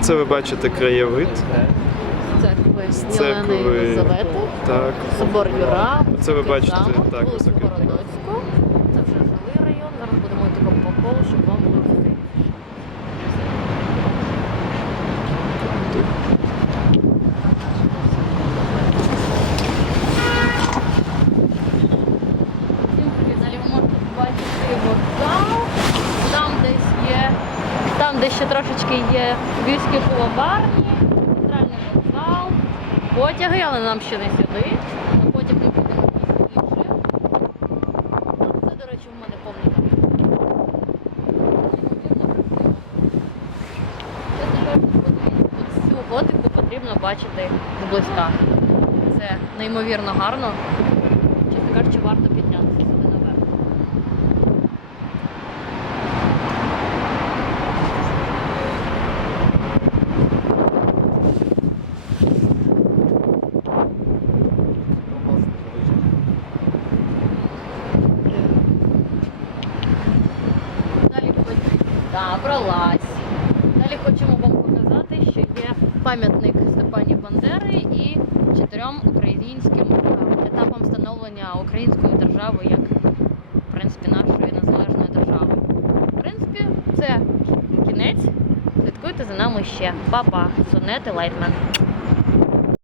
Оце ви бачите краєвид. Церкви. Єлени Єлизавети, Так. собор Юра, це ви бачите, замок, так, вулицю. Городоцьку. Це вже жилий район. Зараз будемо йти по колу, щоб вам було ще трошечки є львівські булаварні, центральний вокзал, потяги, але нам ще не сюди. На ми підемо пізніше. Це, до речі, в мене повний всю готику потрібно бачити зблизька. Це неймовірно гарно. Чесно кажучи, варто піднятися сюди наверх. Далі пролазь. Далі хочемо вам показати, що є пам'ятник Степані Бандери і чотирьом українським е, етапам становлення української держави як в принципі нашої незалежної держави. В принципі, це кінець. Слідкуйте за нами ще. Па-па, сонети Лайтмен.